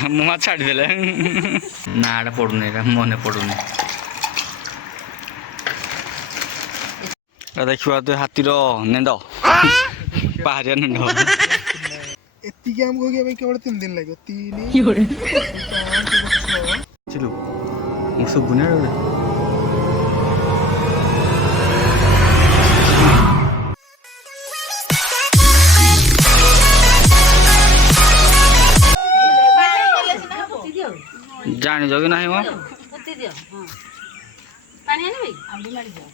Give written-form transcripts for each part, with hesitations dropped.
मुआ छाड़देले नाड़ा पड़ुनी मन पड़ुनी देखा तो हाथीर नेंद पहाड़िया नेंद एतिके हमको गया भाई केवल 3 दिन लगे 3 चलो मुझसे बुने रे जानी जोगी नहीं वो पानी आने भाई आउडी मारी दियो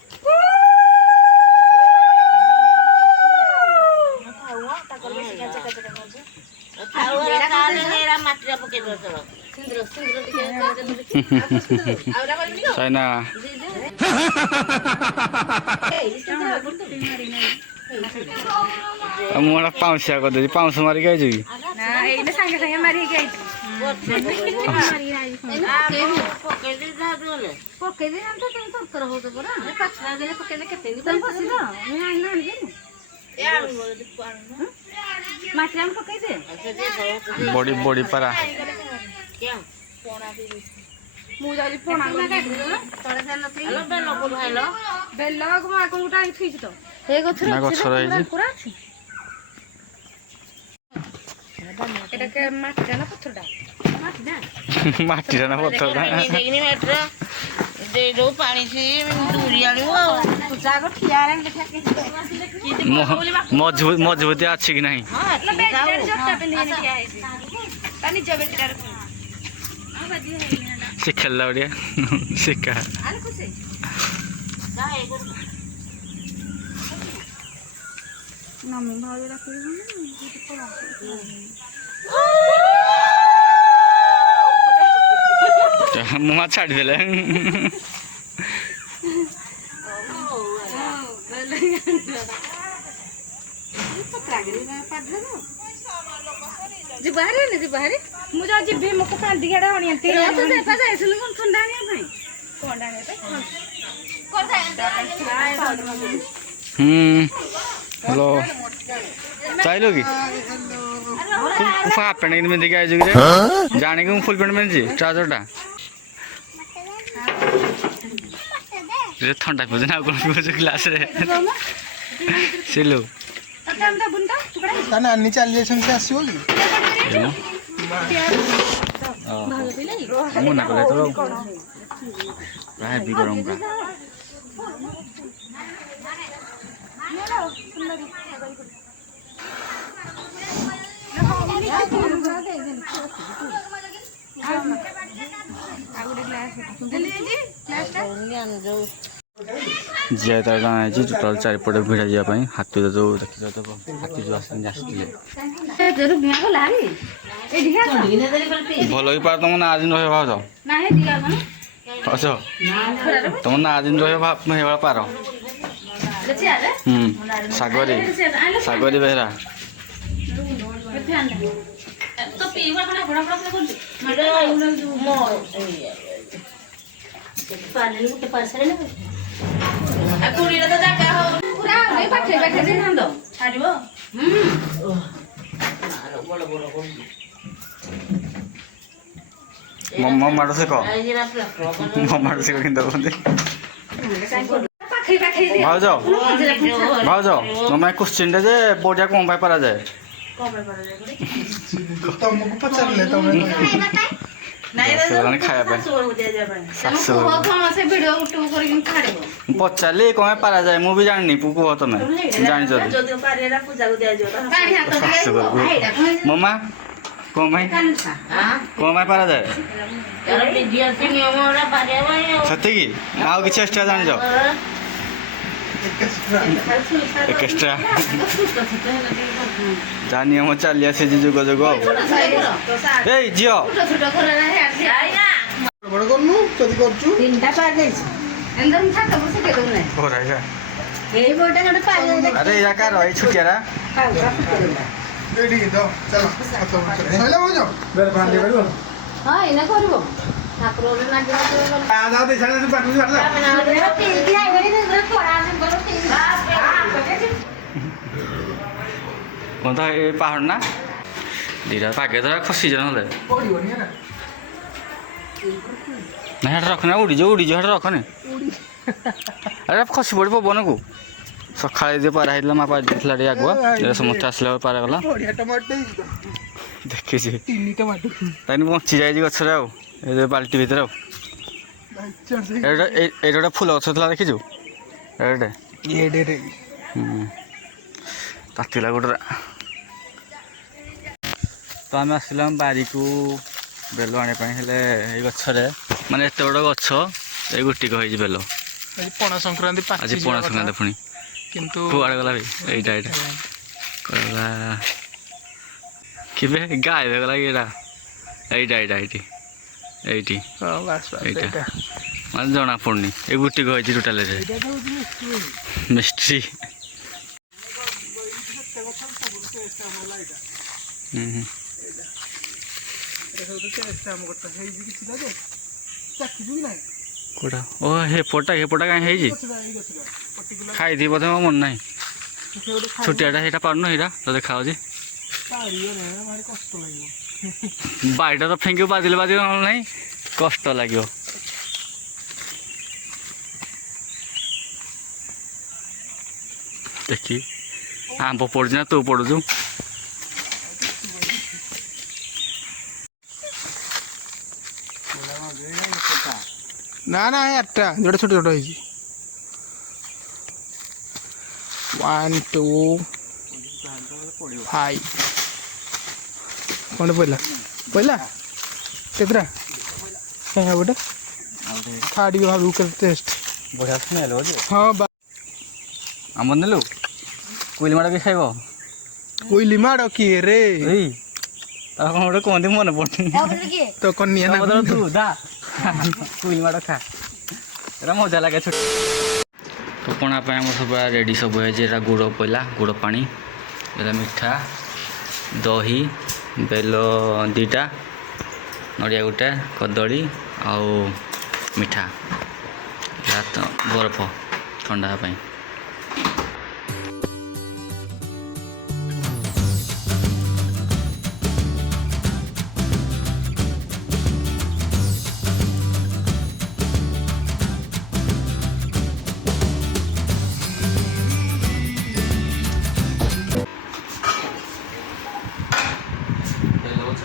चाइना मोड़ा पाउसिया कर दे पाउस मारी गई जी ना एने संगे संगे मारी गई पके दे हम तो तुम तर हो तो परा पछला दे पके दे केते दिन पसी दो मैं आइना आनी माटी हम पके दे बड़ी बड़ी पारा क्या पोना दे मु जाली पोना काट दे तळे ध्यान नथि हेलो बेलो को भाइलो बेलो को मा को उठा फिच तो हे गछर ना गछर आइजी पूरा अछि এটা কে মাটি না পথরটা মাটি না माटी ना पत्थर देखनी मेट्रो दे दो पानी से दूरी आलू जागो ठिया रे देखा के मजबूत मजबूती अच्छी कि नहीं हां ना बेटर जट्टा पे नहीं ठिया है पानी जबे तेरा आ बादी है ना सिखल लाउडिया सिक्का आले खुशी जा एगो नमी भाव रखी मुआ छाड़देले जी बाहर है जी बाहर मुझे जी भी मुको पान दिगाड़ा होनी है तेरे तो से पास ऐसे लोग ठंडा नहीं है भाई ठंडा नहीं है हेलो चाहिए हाफ पैंट में दिखाई जो जाने के फुल पैंट में जी ट्राउजरटा ठंडा पिज ना पिज ग्लास रे सिलो ताना अन्नी चल जाय से आसीओ की मुना कले तो राहे भी गरम का जिया तार गाँव है टोटाल चारिपटे भिड़ा जावाई हाथी जो देखी तो हाथी जो आसते भल ही पार तुम ना दिन रही भाज अच्छा तुम ना दिन रही पार सागरी सागरी बेहरा मम्मा से कह मम्मा से कह भाज भाज तुम्हें क्वेश्चन जे बढ़िया कौन पाई पारा जाए तुमको पचारले तमे खाया पचारे कौन पारा जाए मुझे जानी पुकु तुम्हें जान मम्मा कौन पारा जाए सत्य की आउ कि एक्सट्रा जान एक्सट्रा जानी हम चल आसे जुग जुग ए झील बड़ करनु जदी करछु तीनटा पार जाइछ एंदर हम छाता बसे के दउने हो रहा ए बोटा नडे पार जाइछ अरे या का रही छुटियारा रेडी दो चलो सैला हो जाओ बेर बांधे करबो हां इना करबो ठाकुर रे ना गिरा तो आधा दे छाने से बाटू बाटू तीन की आई बड़ी तो थोड़ा से बोलो तीन कौन था ये पहाड़ ना ଦୁଇଟା ପାଗେ ଧରା ଖସିଛ ନହେଲେ ପଡ଼ିବନି ହେଲା ନା ହେଟା ରଖନା ଉଡ଼ିଯିବ ହେଟା ରଖନି ଆରେ ଖସି ପଡ଼ିବ ପବନକୁ ସକାଳେ ଯେ ପାରା ହେଇଥିଲା ମା ପାରି ଦେଇଥିଲା ଟିକେ ଆଗୁଆ ସମସ୍ତେ ଆସିଲା ବେଳେ ପାରା ଗଲା ବଢ଼ିଆ ଟମାଟୋ ହେଇଛି ତ ଦେଖିଛି 3 ଟମାଟୋ ତାହେଲେ ବଞ୍ଚି ଯାଇଛି ଗଛରେ ଆଉ ଏ ବାଲ୍ଟି ଭିତରେ ଆଉ ଏଇଟା ଗୋଟେ ଫୁଲ ଗଛ ଥିଲା ଦେଖିଛୁ ଏଇଟା ତାତିଲା ଗୋଟେ ତ ଆମେ ଆସିଲା ବାରିକୁ ବେଲ ଆଣିବା ପାଇଁ ହେଲେ ଏଇ ଗଛରେ ମାନେ ଏତେ ବଡ଼ ଗଛ ଏଇ ଗୋଟିକ ହେଇଛି ବେଲ ପଣା ସଂକ୍ରାନ୍ତି ଆଜି ପଣା ସଂକ୍ରାନ୍ତି ପୁଣି କିନ୍ତୁ କୁଆଡ଼େ ଗଲା ଏଇଟା ଗଲା କେବେ ଗାୟବ ହେଇଗଲା କି ଏଇଟା ଏଇଠି ଏଇଟା ମାନେ ଜଣା ପଡ଼ୁନି ଏଇ ଗୋଟିକ ହେଇଛି ଟୋଟାଲରେ ମିଷ୍ଟ୍ରି କୋଉଟା ଓ ହେପଟା କାହିଁ ହେଇଛି ଖାଇଥିବି ବୋଧେ ମୋ ମନେ ନାହିଁ ଛୋଟିଆଟା ସେଇଟା ପାରୁନୁ ସେଇଟା ତ ଦେଖାଯାଉଛି ବାଡ଼ିଟା ତ ଫେଙ୍କି ବାଜିଲେ ନହେଲେ ନାହିଁ କଷ୍ଟ ଲାଗିବ ଦେଖି ଆମ୍ବ ପଡ଼ୁଛି ନା ତୁ ପଡ଼ୁଛୁ ନା ଆଠଟା ଯୋଉଟା ଛୋଟ ଛୋଟ ହେଇଛି 1 2 5 କ'ଣ ପଇଲା କେତେଟା କାହିଁ ଗୋଟେ ଖା ଟିକେ ଭାବିବୁ କେତେ ଟେଷ୍ଟ ବଢ଼ିଆ ସ୍ମେଲ୍ ହେଉଛି ହଁ ଆମ୍ବ ନେଲୁ କୋଇଲି ମାଡ଼ ବି ଖାଇବ କୋଇଲି ମାଡ଼ କିଏ ରେ ଏଇ ତାର କ'ଣ ଗୋଟେ କୁହନ୍ତି ମନେ ପଡ଼ୁନି ତ କନିଆ ନା ତୁ ଦା କୋଇଲି ମାଡ଼ ଖା ଏଟା ମଜା ଲାଗେ ଛୋଟ ତ ପଣା ପାଇଁ ଆମର ସବୁ ରେଡ଼ି ସବୁ ହେଇଛି ଏଇଟା ଗୁଡ଼ ପଇଲା ଗୁଡ଼ ପାଣି ଏଇଟା ମିଠା ଦହି ବେଲ 2ଟା ନଡ଼ିଆ ଗୋଟେ କଦଳୀ ଆଉ ମିଠା ଏହା ତ ବରଫ ଥଣ୍ଡା ହେବା ପାଇଁ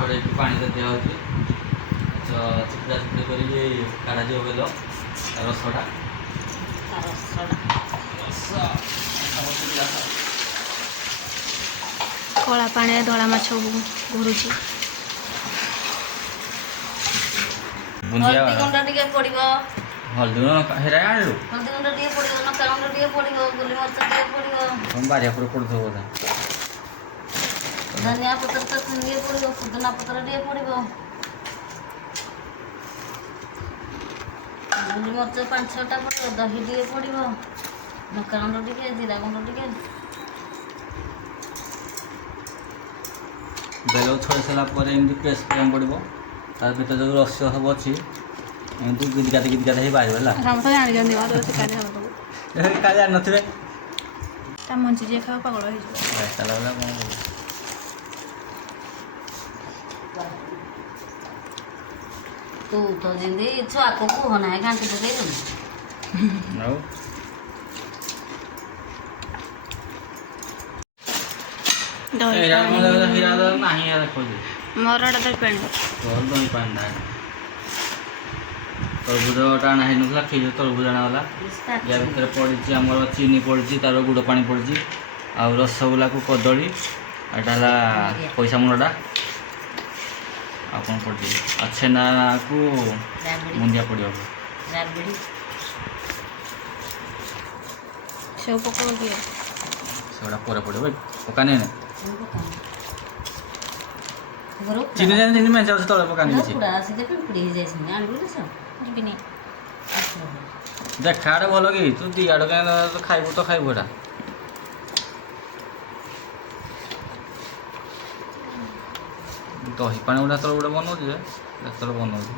ଛଡ଼େଇକି ପାଣିରେ ଦିଆହେଉଛି ଚିପଡ଼ା ଚିପଡ଼ି କରିକି କାଢ଼ାଯିବ ବେଲ ରସଟା କଳା ପାଣିରେ ଧଳା ମାଛ ଘୁରୁଛି ବୁନ୍ଦିଆ ଗୁଣ୍ଡ ଟିକେ ପଡ଼ିବ ହଳଦୀ ହେରା ଆଣିଲୁ ହଳଦୀ ଗୁଣ୍ଡ ଟିକେ ପଡ଼ିବ ଲଙ୍କା ଗୁଣ୍ଡ ଟିକେ ପଡ଼ିବ ଗୋଲମରିଚ ଟିକେ ପଡ଼ିବ ବାରିଆ ପରେ ପଡ଼ୁଥିବ ବୋଧେ ଧନିଆ ପତ୍ର ତ ଟିକେ ପଡ଼ିବ ପୁଦିନା ପତ୍ର ଟିକେ ପଡ଼ିବ ଗୋଲମରିଚ 5-6ଟା ପଡ଼ିବ ଦହି ଟିକେ ପଡ଼ିବ ଲଙ୍କା ଗୁଣ୍ଡ ଟିକେ ଜିରା ଗୁଣ୍ଡ ଟିକେ ବେଲ ଛଡ଼େଇ ସାରିଲା ପରେ ଏମିତି ପ୍ରେସ୍ କରିବାକୁ ପଡ଼ିବ ତା ଭିତରେ ଯେଉଁ ରସ ସବୁ ଅଛି ଏମିତି ଗିଦିକାତି ହେଇ ବାହାରିବ ହେଲା କାଲି ଜାଣିନଥିବେ ତା ମଞ୍ଜି ଯିଏ ଖାଇବା ପାଗଳ ହେଇଯିବ ତାହେଲେ ହେଲା କ'ଣ ତୁ ତ ଯେମିତି ଛୁଆକୁ କୁହ ନାହିଁ ଘାଣ୍ଟି ପକେଇଲୁ ଆଉ ନାହିଁ ଦେଖୁଛି ମୋର ଦହି ପାଣି ଦହି ପାଣି ତରଭୁଜଟା ଅଣା ହେଇନଥିଲା ଫ୍ରିଜ୍ ତରଭୁଜ ଅଣାଗଲା ୟା ଭିତରେ ପଡ଼ିଛି ଆମର ଚିନି ପଡ଼ିଛି ତାର ଗୁଡ଼ ପାଣି ପଡ଼ିଛି ଆଉ ରସଗୋଲାକୁ କଦଳୀ ଏଇଟା ହେଲା ପଇସା ମୁଣ୍ଡଟା ଆଉ କ'ଣ ପଡ଼ିଛି ଆଉ ଛେନାକୁ ବୁନ୍ଦିଆ ପଡ଼ିବ ସବୁ ପକାଉ କିଏ ସେଗୁଡ଼ା ପରେ ପଡ଼ିବ ପକାନି ଚିନି ଚିନି ମେଞ୍ଚା ଅଛି ତଳେ ପକାନି କିଛି ଦେଖା ଆଡ଼େ ଭଲ କି ତୁ ଦୁଇ ଆଡ଼େ କାହିଁ ଖାଇବୁ ତ ଖାଇବୁ ଏଇଟା ଦହି ପାଣି ଗୁଡ଼ା ତଳେ ଗୋଟେ ବନଉଛି ଯେ ତଳେ ବନଉଛି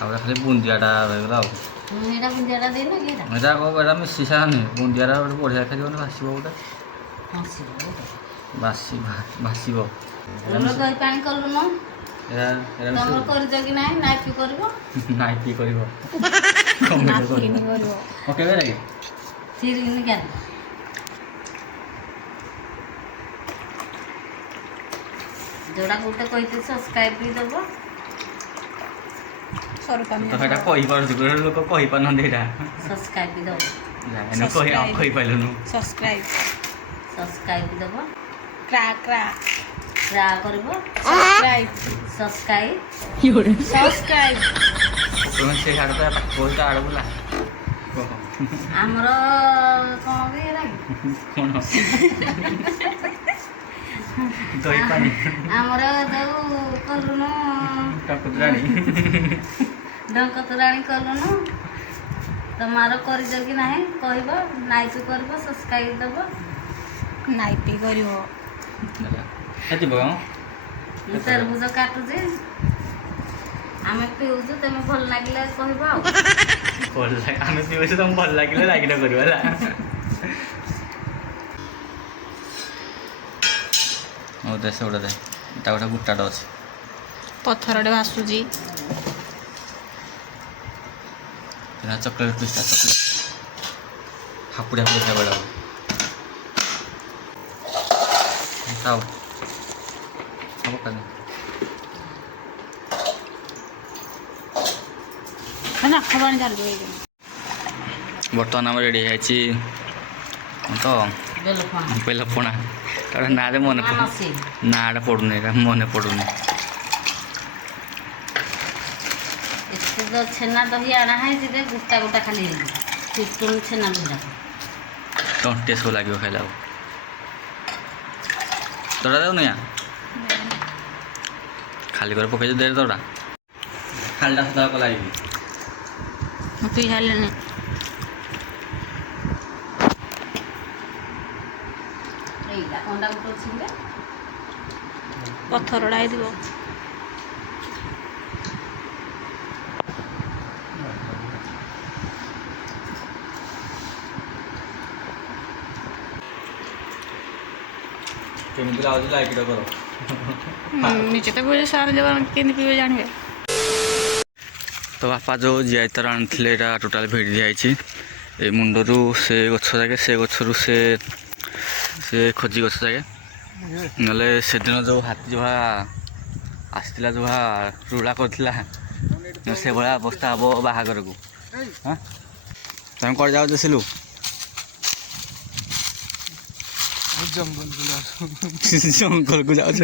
ଆଉ ଖାଲି ବୁନ୍ଦିଆଟା ରହିଗଲା ଆଉ ଏଇଟା ବୁନ୍ଦିଆଟା ଦେଇନ କି ଏଇଟା ଏଇଟା ଏଇଟା ମିଶି ସାରନି ବୁନ୍ଦିଆଟା ଗୋଟେ ବଢ଼ିଆ ଖାଇବନି ଭାସିବ ଗୋଟେ ହସିବ ଭାସିବ ଦହି ପାଣି କଲୁନ ଏଇଟା ତମର କରିଛ କି ନାହିଁ ନାଇକି କରିବ ନାଇକି କରିବ ନାପକିନି କରିବ କେବେ ଲାଗେ ଚିରିକିନି କେନ ଯୋଉଟା ଗୋଟେ କହିଥିଲି ସବସ୍କ୍ରାଇବ୍ ବି ଦେବ ସରକାର ତ ସେଇଟା କହିପାରୁଛୁ ଗୋଟେ ଲୋକ କହିପାରୁନାହାନ୍ତି ଏଇଟା ସବସ୍କ୍ରାଇବ୍ ବି ଦେବ କହିପାରିଲୁନୁ ସବସ୍କ୍ରାଇବ୍ ବି ଦେବ କ୍ରା କ୍ରା କ୍ରା କରିବ ସବସ୍କ୍ରାଇବ ସବସ୍କ୍ରାଇବ୍ ସେ ଆଡ଼େ ତ ବହୁତ ଆଡ଼େ ବୁଲା ଆମର କ'ଣ ବି ହେଲା କ'ଣ ଦହି ପାଣି ଆମର ଯୋଉ କଲୁନ ଟକୁତରାଣୀ ଡଙ୍କ ତୋରାଣୀ କଲୁନ ତମର କରିଛ କି ନାହିଁ କହିବ ନାଇକି କରିବ ସବସ୍କ୍ରାଇବ୍ ଦେବ ନାଇପି କରିବ ହେତିବ ମୁଁ ତରଭୁଜ କାଟୁଛି ଆମେ ପିଉଛୁ ତମେ ଭଲ ଲାଗିଲେ କହିବ ଆଉ ଭଲ ଲାଗେ ଆମେ ପିଉଛୁ ତମକୁ ଭଲ ଲାଗିଲେ ଲାଗିଟା କରିବା ହେଲା ହଉ ଦେ ସେ ଗୋଟେ ଦେ ତା ଗୋଟେ ଗୁଟାଟେ ଅଛି ପଥରଟେ ଭାସୁଛି ଚକୋଲେଟ୍ ପିସ୍ଟା ଚକୋଲେଟ୍ ହାପୁଡ଼ି ହାପୁଡ଼ି ଖାଇବା ବେଳକୁ ଖାଉ ହବ କାଲି ନାକ ପାଣି ଛାଡ଼ିଦେବ ଏଇଦିନ ବର୍ତ୍ତମାନ ଆମର ରେଡ଼ି ହେଇଯାଇଛି ତ ବେଲ ପଣା ତାର ନାଁରେ ମନେ ପଡ଼ୁନି ନାଁଟା ପଡ଼ୁନି ଏଇଟା ମନେ ପଡ଼ୁନି ଏତେ ତ ଛେନା ଦହି ଆଣା ହେଇଛି ଯେ ଗୋଟା ଗୋଟା ଖାଲି ଫିଟୁନି ଛେନା ଦହିଟା ତଣ୍ଟି ସବୁ ଲାଗିବ ଖାଇଲାକୁ ତୋଡ଼ା ଦେଉନି ଖାଲି କରି ପକେଇଛୁ ଦେରେ ତୋଡ଼ା ଖାଲିଟା ସଦାକ ଲାଗିବି ମୁଁ ପିଇ ସାରିଲିଣି ଏଇଟା ଅଣ୍ଡା ଗୋଟେ ଅଛି କି ପଥରଟା ହେଇଥିବ କେମିତି ଲାଗୁଛି ଲାଇକ୍ଟା କର ନିଜେ ତ ପିଉଛେ ସାର୍ ଦେବା କେମିତି ପିଇବେ ଜାଣିବେ ତ ବାପା ଯେଉଁ ଜିଆଇ ତାର ଆଣିଥିଲେ ଏଇଟା ଟୋଟାଲ୍ ଭିଡ଼ି ଦିଆଯାଇଛି ଏଇ ମୁଣ୍ଡରୁ ସେ ଗଛ ଯାକେ ସେ ଗଛରୁ ସେ ଖୋଜି ଗଛ ଯାକେ ନହେଲେ ସେଦିନ ଯେଉଁ ହାତୀ ଯାହା ଆସିଥିଲା ଯାହା ରୁଳା କରିଥିଲା ସେଭଳିଆ ଅବସ୍ଥା ହେବ ବାହାଘରକୁ ହଁ ତମେ କୁଆଡ଼େ ଯାଉଛ ସିଲୁ ଜଙ୍ଗଲକୁ ଯାଉଛ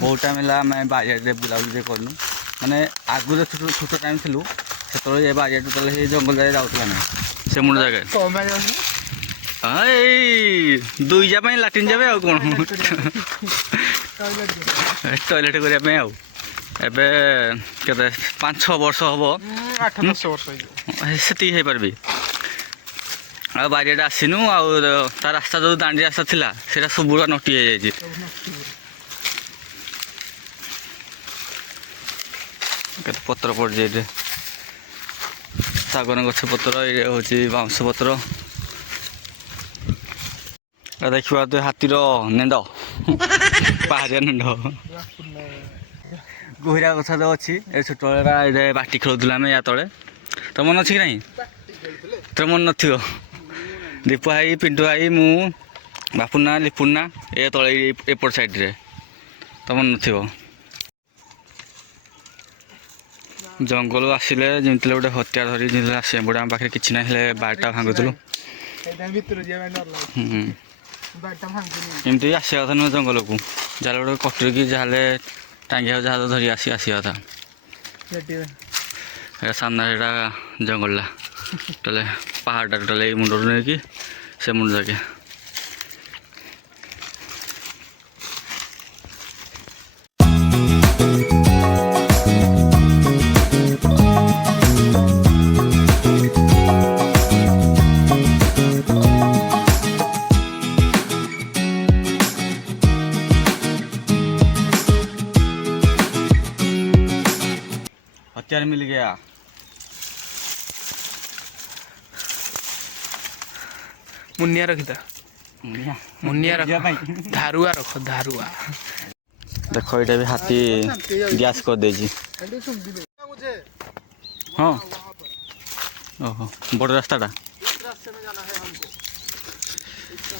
ବହୁତ ଟାଇମ୍ ହେଲା ଆମେ ବାରିଆଡ଼େ ବୁଲାବୁଲି କରୁନୁ ମାନେ ଆଗରୁ ଛୋଟ ଟାଇମ୍ ଥିଲୁ ସେତେବେଳେ ଏ ବାରିଆଡ଼େ ଟୋଟାଲ୍ ସେଇ ଜଙ୍ଗଲ ଜାଗାରେ ଯାଉଥିଲା ଆମେ ସେ ମୁଣ୍ଡ ଜାଗାରେ ହଁ ଏଇ ଦୁଇ ଯା ପାଇଁ ଲାଟ୍ରିନ୍ ଯାବେ ଆଉ କ'ଣ ଟଏଲେଟ୍ କରିବା ପାଇଁ ଆଉ ଏବେ କେତେ 5-6 ବର୍ଷ ହେବ 8-10 ବର୍ଷ ହେଇଯିବ ସେତିକି ହେଇପାରିବି ଆଉ ବାରିଆଡ଼େ ଆସିନୁ ଆଉ ତା ରାସ୍ତା ଯେଉଁ ଦାଣ୍ଡି ରାସ୍ତା ଥିଲା ସେଇଟା ସବୁଗୁଡ଼ା ନଟି ହେଇଯାଇଛି କେତେ ପତ୍ର ପଡ଼ିଛି ଏଇଠି ଶାଗୁଆନ ଗଛ ପତ୍ର ଏଇଟା ହେଉଛି ବାଉଁଶ ପତ୍ର ଦେଖିବା ତ ହାତୀର ନେଣ୍ଡ ପାହାଡ଼ିଆ ନେଣ୍ଡ ଗୁହିରା ଗଛ ଯେଉଁ ଅଛି ଏ ଛୋଟବେଳେ ଏଇଟା ବାଟି ଖେଳୁଥିଲୁ ଆମେ ୟା ତଳେ ତ ମନେ ଅଛି କି ନାହିଁ ତୋର ମନେ ନଥିବ ଦୀପୁ ଭାଇ ପିଣ୍ଟୁ ଭାଇ ମୁଁ ବାପୁନା ଲିପୁନା ଏ ତଳେ ଏପଟ ସାଇଡ଼୍ରେ ତ ମନେ ନଥିବ ଜଙ୍ଗଲ ଆସିଲେ ଯେମିତି ଗୋଟେ ହତ୍ୟା ଧରି ଯେମିତି ଆସିବା ପଡ଼େ ଆମ ପାଖରେ କିଛି ନାହିଁ ହେଲେ ବାଡ଼ିଟା ଭାଙ୍ଗୁଥିଲୁ ଏମିତି ଆସିବା କଥା ନୁହେଁ ଜଙ୍ଗଲକୁ ଯାହା ଗୋଟେ କଟୁରିକି ଯାହେଲେ ଟାଙ୍ଗିଆ ଯାହା ଧରି ଆସିବା କଥା ଏଇଟା ସାମ୍ନାରେ ଏଇଟା ଜଙ୍ଗଲଟା ଟୋଟାଲେ ପାହାଡ଼ଟା ଟୋଟାଲେ ଏଇ ମୁଣ୍ଡରୁ ନେଇକି ସେ ମୁଣ୍ଡ ଯାକେ हथियार मिल गया ମୁନିଆ ରଖିଥା ମୁନିଆ ରଖ ପାଇଁ ଧାରୁଆ ରଖ ଧାରୁଆ ଦେଖ ଏଇଟା ବି ହାତୀ ଗ୍ୟାସ୍ କରିଦେଇଛି ହଁ ଓହୋ ବଡ଼ ରାସ୍ତାଟା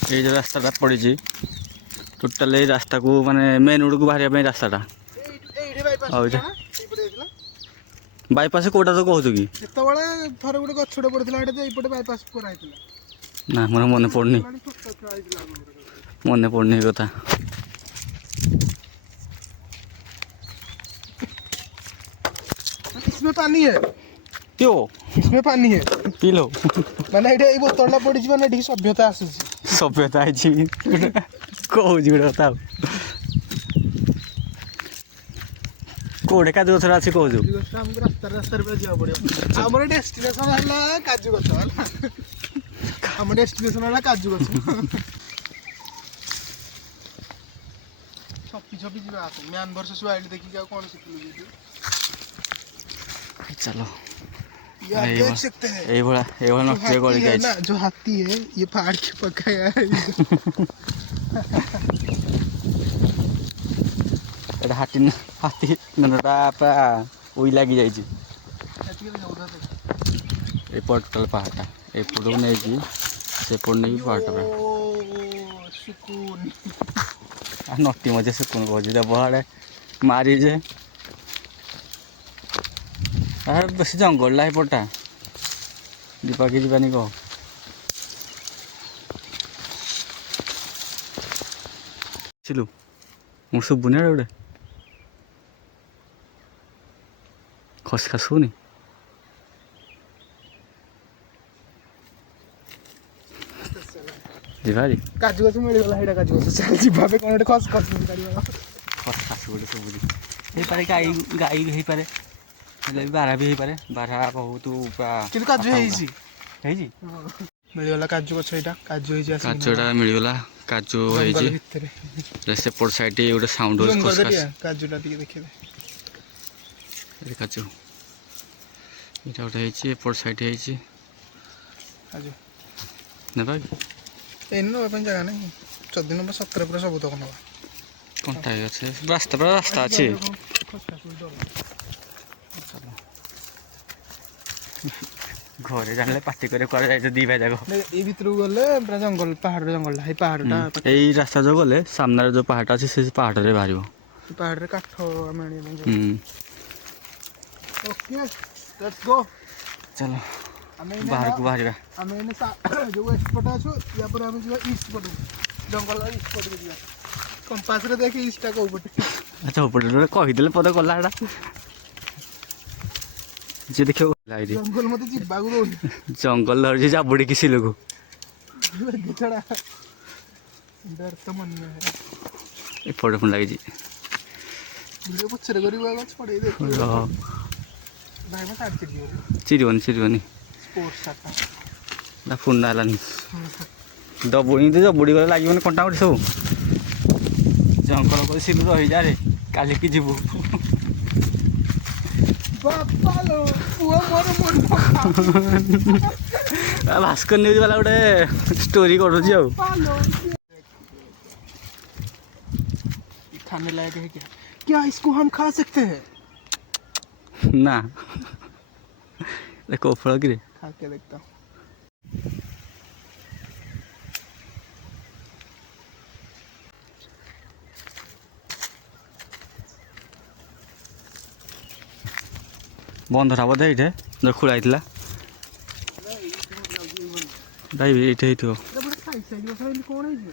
ଏଇ ଯେଉଁ ରାସ୍ତାଟା ପଡ଼ିଛି ଟୋଟାଲ ଏଇ ରାସ୍ତାକୁ ମାନେ ମେନ୍ ରୋଡ଼କୁ ବାହାରିବା ପାଇଁ ରାସ୍ତାଟା ଆଉ ଏଇଟା ବାଇପାସ୍ କେଉଁଟା ତ କହୁଛୁ କି ସେତେବେଳେ ଥରେ ଗୋଟେ ଗଛଟେ ପଡ଼ିଥିଲା ଏଇଟା ଏଇପଟେ ବାଇପାସ୍ କରାହେଇଥିଲା ନା ମୋର ମନେ ପଡ଼ୁନି ମନେ ପଡ଼ୁନି ଏ କଥା इसमें पानी है क्यों इसमें पानी है पी लो ମାନେ ଏଇଟା ଏଇ ବୋତଲଟା ପଡ଼ିଛି ମାନେ ଏଠିକି ସଭ୍ୟତା ଆସୁଛି ସଭ୍ୟତା ହେଇଛି କହୁଛି ଗୋଟେ କଥା ଆଉ କୋଉଠି କାଜୁ ଗଛଟା ଅଛି କହୁଛୁ ଆମକୁ ରାସ୍ତାରେ ପୁରା ଯିବାକୁ ପଡ଼ିବ ଆମର ଡେଷ୍ଟିନେସନ ହେଲା କାଜୁ ଗଛ ହେଲା ଆମ ଡେଷ୍ଟିନେସନ ହେଲା କାଜୁ ଗଛ ଛପି ଛପି ଯିବା ମ୍ୟାନ୍ ଭର୍ସେସ୍ ୱାଇଲ୍ଡ ଦେଖିକି ଆଉ କ'ଣ ଶିଖିଲୁ କି ଚାଲ यार देख सकते हैं এইভଳିଆ ନଟିଏ ଗଳି है ଯାଇଛି ना जो हाथी है ये फाड़ के पकाया है এটা হাতি ନଟା ପୁରା ଉଇ ଲାଗି ଯାଇଛି ଏପଟ ଟୋଟାଲ ପାହାଡ଼ଟା ଏପଟକୁ ନେଇକି ସେପଟ ନେଇକି ପାହାଡ଼ଟା ପୁରା सुकून ନଟି ମଜା ସୁକୁନ କହୁଛି ଦେବ ଆଡ଼େ ମାରି ଯେ ବେଶୀ ଜଙ୍ଗଲଟା ଏପଟଟା ଯିବା କି ଯିବାନି କହ ছিলু ମୁଁ ଶୁଭୁନି ଆଡ଼େ ଗୋଟେ ଖସି ଖାସ ଶୁଭୁନି ଯିବା ହାରି काजू गछ मिलगला हेडा काजू गछ चल जिबा पे कोन खस खस काढिबा ଖସି ଖାସ ଗୋଟେ ଶୁଭୁନି ହେଇପାରେ ଗାଈ ହେଇପାରେ ହେଲେ ବି ବାରା ବି ହେଇପାରେ ବାରା ବହୁତ ପୁରା କିନ୍ତୁ କାଜୁ ହେଇଛି ହେଇଛି ମିଳିଗଲା କାଜୁ ଗଛ ଏଇଟା କାଜୁ ହେଇଛି ଆସିକି କାଜୁଟା ମିଳିଗଲା କାଜୁ ହେଇଛି ଭିତରେ ସେପଟ ସାଇଡ୍ ଗୋଟେ ସାଉଣ୍ଡ ହଉଛି ଖସ ଖାସ କାଜୁଟା ଟିକେ ଦେଖିବେ ଏଠି କାଜୁ ଏଇଟା ଗୋଟେ ହେଇଛି ଏପଟ ସାଇଡ୍ ହେଇଛି କାଜୁ ନେବା କି ଏଇନେ ନେବା ପାଇଁ ଜାଗା ନାହିଁ 14 ନମ୍ବର 17 ପୁରା ସବୁ ତକ ନେବା କଣ୍ଟା ଅଛି ରାସ୍ତା ପୁରା ରାସ୍ତା ଅଛି ଘରେ ଜାଣିଲେ ପାଟି করে କୁଆଡ଼େ ଯାଇଛ ଦି ଭାଇ ଯାକ ଏଇ ଭିତରକୁ ଗଲେ ପୁରା ଜଙ୍ଗଲ ପାହାଡ଼ର ଜଙ୍ଗଲଟା ଏଇ ପାହାଡ଼ଟା ଏଇ ରାସ୍ତା ଯୋଉ ଗଲେ ସାମ୍ନାରେ ଯୋଉ ପାହାଡ଼ଟା ଅଛି ସେ ପାହାଡ଼ରେ ବାହାରିବ ଏଇ ପାହାଡ଼ରେ କାଠ ଆମେ ଆଣିବା ପାଇଁ ଓକେ ଲେଟ୍ସ ଗो ଚାଲ ଆମେ ବାହାରକୁ ବାହାରିବା ଆମେ ଏଇନେ ଯୋଉ ୱେଷ୍ଟ ପଟେ ଅଛୁ ୟା ପରେ ଆମେ ଯିବା ଇଷ୍ଟ ପଟକୁ ଜଙ୍ଗଲର ଇଷ୍ଟ ପଟକୁ ଯିବା କମ୍ପାସରେ ଦେଖି ଇଷ୍ଟଟା କୋଉ ପଟେ ଆଚ୍ଛା ଉପଟେ ଗୋଟେ କହିଦେଲେ ପଦ ଗଲା ଏଟା ଯିଏ ଦେଖିବ ଜଙ୍ଗଲ ମତେ ଯିବାକୁ ଦଉନି ଜଙ୍ଗଲ ଧରିଛି ଜାବୁଡ଼ି କି ସିଲକୁ ଛଡ଼ା ଡର ତ ମନ ଏପଟେ ପୁଣି ଲାଗିଛି ଭିଡ଼ିଓ ପଛରେ କରିବୁ ଗଛ ପଡ଼େଇ ଦେ ଭାଇ ମୁଁ କାଢ଼ି ଚିରିବନି ସ୍ପୋର୍ଟସ ସାଟା ନା ପୁର୍ଣ୍ଣା ହେଲାନି ଦବୁଣି ତ ଜବୁଡ଼ି ଗଲେ ଲାଗିବନି କଣ୍ଟା ଗୋଟେ ସବୁ ଜଙ୍ଗଲ କରି ସିଲୁ ରହିଯାରେ କାଲିକି ଯିବୁ ବାପାଲୋ ପୁଅ ମୋର ମନ ଭାସ୍କର ନ୍ୟୁଜ୍ ବାଲା ଗୋଟେ ଷ୍ଟୋରି କରୁଛି ଆଉ खाने लायक है क्या इसको हम खा सकते हैं ନା କୋଉ ଫଳ କିରେ खा के देखता हूँ ବନ୍ଧ ଟା ବୋଧେ ଏଇଠି ଯୋଉ ଖୋଳା ହେଇଥିଲା ଏଇଠି ହେଇଥିବ कौन है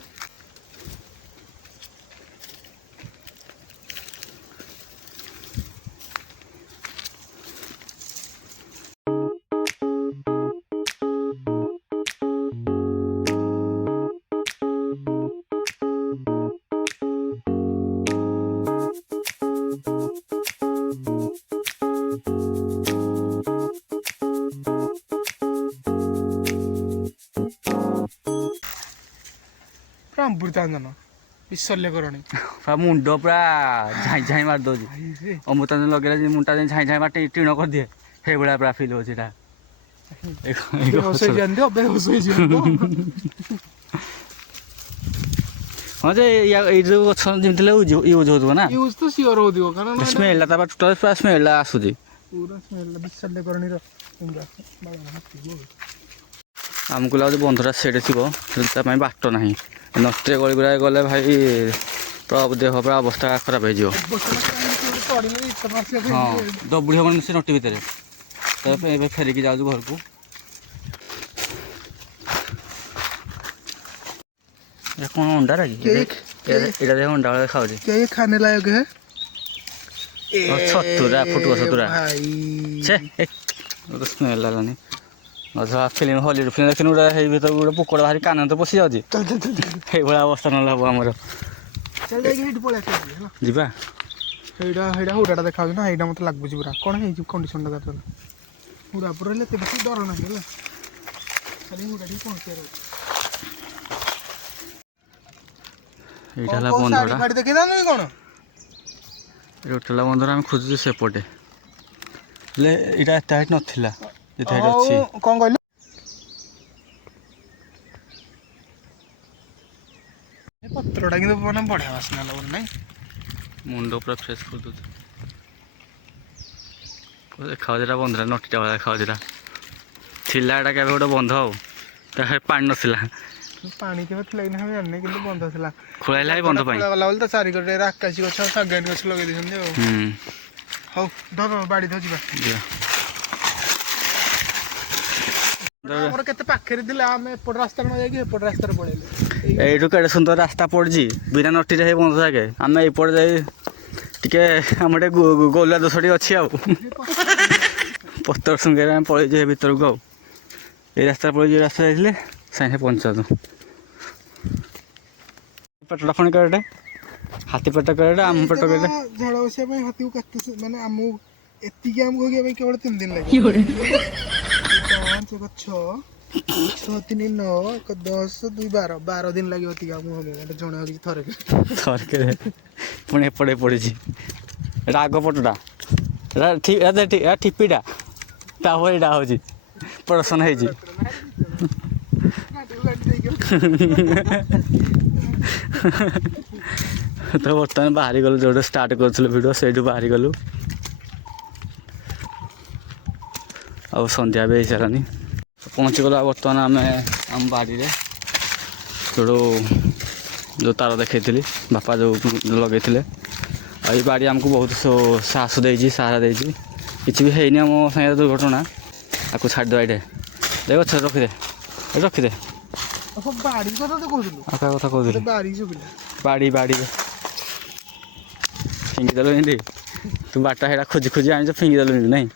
अमृतांजन विसर्यकरणी मुंड पूरा झाई झाई मार दौर अमृतांजन लगे मुंडा झाई झाई मार टीण कर दिए से भाया पूरा फिल हो ବେହୋସ ହେଇଯାଆନ୍ତି ବେହୋସ ହେଇଯିବ ହଁ ଯେ ଏଇ ଯେଉଁ ଗଛ ଯେମିତି ହେଲେ ୟୁଜ୍ ହେଉଥିବ ନା ୟୁଜ୍ ତ ସିଓର ହଉଥିବ କାରଣ ସ୍ମେଲ୍ଟା ତାପରେ ଟୋଟାଲ୍ ପୁରା ସ୍ମେଲ୍ଟା ଆସୁଛି ପୁରା ସ୍ମେଲ୍ ବିଶଲ୍ୟକରଣୀର ଆମକୁ ଲାଗୁଛି ବନ୍ଧଟା ସେଠି ଥିବ ତା ପାଇଁ ବାଟ ନାହିଁ ନଟିରେ ଗଳି ଗୁଡ଼ାକ ଗଲେ ଭାଇ ପୁରା ଦେହ ପୁରା ଅବସ୍ଥା ଖରାପ ହେଇଯିବ ହଁ ଦବୁଡ଼ି ହେବନି ସେ ନଟି ଭିତରେ ତାପରେ ଏବେ ଫେରିକି ଯାଉଛୁ ଘରକୁ କ'ଣ ଅଣ୍ଡାଟା କି ଏଇଟା ଦେଖ ଅଣ୍ଡା ଭଳିଆ ଖାଉଛି ଖାନେ ଲାୟକ ହେ ଛତୁରା ଫୁଟୁଆ ଛତୁରା ଛେ ସ୍ମେଲ୍ ହେଲାନି ଫିଲ୍ମ ହଲିଉଡ଼ ଫିଲ୍ମ ଦେଖିନି ଗୋଟେ ହେଇ ଭିତରୁ ଗୋଟେ ପୋକଡ଼ା ଭାରି କାନ ତ ପଶି ଯାଉଛି ସେଇଭଳିଆ ଅବସ୍ଥା ନହେଲେ ହବ ଆମର ଯିବା ସେଇଟା ହୁଡ଼ାଟା ଦେଖାଯାଉଛି ନା ଏଇଟା ମୋତେ ଲାଗୁଛି ପୁରା କ'ଣ ହେଇଛି କଣ୍ଡିସନଟା ତାର ହୁଡ଼ା ପୁରା ହେଲେ ଏତେ ବେଶୀ ଡର ନାହିଁ ହେଲା ଖାଲି ହୁଡ଼ା ଟିକେ ପହଞ୍ଚିବାର ଅଛି ଏଇଟା ହେଲା ବନ୍ଧଟା ଗାଡ଼ି ଦେଖେଇଥାନ୍ତୁ କି କ'ଣ ଏଇଟା ହେଲା ବନ୍ଧଟା ଆମେ ଖୋଜୁଛୁ ସେପଟେ ହେଲେ ଏଇଟା ଏତେ ହାଇଟ୍ ନଥିଲା ଯେତେ ହାଇଟ୍ ଅଛି କ'ଣ କହିଲୁ ପତ୍ରଟା କିନ୍ତୁ ମାନେ ବଢ଼ିଆ ବାସ୍ନା ଲାଗୁନି ନାଇଁ ମୁଣ୍ଡ ପୁରା ଫ୍ରେଶ୍ କରିଦେଉଛି ଦେଖାଉଛି ଏଇଟା ବନ୍ଧଟା ନଟିଟା ଭଳିଆ ଦେଖାଉଛି ଏଇଟା ଥିଲା ଏଇଟା କେବେ ଗୋଟେ ବନ୍ଧ ଆଉ ତା ପାଣି ନଥିଲା ପାଣି କେବେ ଥିଲା କି ନା ଆମେ ଜାଣିନି କିନ୍ତୁ ବନ୍ଧ ଥିଲା ଖୋଳାଇଲା ବନ୍ଧ ପାଇଁ ଗଲା ବୋଲି ତା ଚାରିକଟେ ଆକାଶୀ ଗଛ ଆଉ ଶାଗାନି ଗଛ ଲଗେଇ ଦେଇଛନ୍ତି ଆଉ ହଉ ଧର ବାଡ଼ି ଧର ଯିବା ଆମର କେତେ ପାଖରେ ଥିଲା ଆମେ ଏପଟ ରାସ୍ତାରେ ନ ଯାଇକି ଏପଟ ରାସ୍ତାରେ ପଳେଇଲେ এইটু কেটে সুন্দর রাস্তা পড়ছি বিনা নটিরে সেই বন্ধ থাকে আমি এইপଟେ যাই ଟିକେ আমার ଟିକେ ଗୋଲୁଆ ଦୋଷଟି ଅଛି ଆଉ ପତର ଶୁଙ୍ଗେରେ ଆମେ ପଳେଇଛୁ ଏ ଭିତରକୁ ଆଉ ଏଇ ରାସ୍ତାରେ ପଳେଇଛୁ ଏ ରାସ୍ତା ଯାଇଥିଲେ ସାଙ୍ଗେ ପହଞ୍ଚାନ୍ତୁ ପେଟଟା ପୁଣି କେଡ଼େ ହାତୀ ପେଟ କେଡ଼େ ଆମ ପେଟ କେଡ଼େ ଝାଡ଼ା ବସିବା ପାଇଁ ହାତୀକୁ କେତେ ମାନେ ଆମକୁ ଏତିକି ଆମକୁ ହଗିବା ପାଇଁ କେବଳ 3 ଦିନ ଲାଗିବ 5 6 3 9 10 2 12 ଦିନ ଲାଗିବ ଏତିକି ଆମକୁ ହଗିବା ଜଣେ ହଗିଛି ଥରକେ ପୁଣି ଏପଟେ ପଡ଼ିଛି ଏଇଟା ଆଗ ପଟଟା ଏଇଟା ଠିପିଟା ତାପରେ ଏଇଟା ହେଉଛି ପ୍ରଦର୍ଶନ ହେଇଛି ତ ବର୍ତ୍ତମାନ ବାହାରି ଗଲୁ ଯେଉଁଠୁ ଷ୍ଟାର୍ଟ କରୁଥିଲୁ ଭିଡ଼ିଓ ସେଇଠୁ ବାହାରି ଗଲୁ ଆଉ ସନ୍ଧ୍ୟା ବି ହେଇସାରିଲାନି ପହଞ୍ଚିଗଲା ବର୍ତ୍ତମାନ ଆମେ ଆମ ବାଡ଼ିରେ ଯେଉଁ ତାର ଦେଖେଇଥିଲି ବାପା ଯେଉଁ ଲଗେଇଥିଲେ ଆଉ ଏଇ ବାଡ଼ି ଆମକୁ ବହୁତ ସାହସ ଦେଇଛି ସାହାରା ଦେଇଛି କିଛି ବି ହେଇନି ଆମ ସାଙ୍ଗରେ ଦୁର୍ଘଟଣା ଆକୁ ଛାଡ଼ିଦେବା ଏଇଠି ଦେଖ ଗଛ ରଖିଦେ ରଖିଦେ ବାଡ଼ି କଥା ତ କହୁଥିଲୁ ଆଉ କାହା କଥା କହୁଥିଲି ବାଡ଼ିରେ ଫିଙ୍ଗି ଦେଲୁ ଏମିତି ତୁ ବାଟା ସେଇଟା ଖୋଜି ଖୋଜି ଆଣିଛ ଫିଙ୍ଗି ଦେଲୁ ଏମିତି ନାଇଁ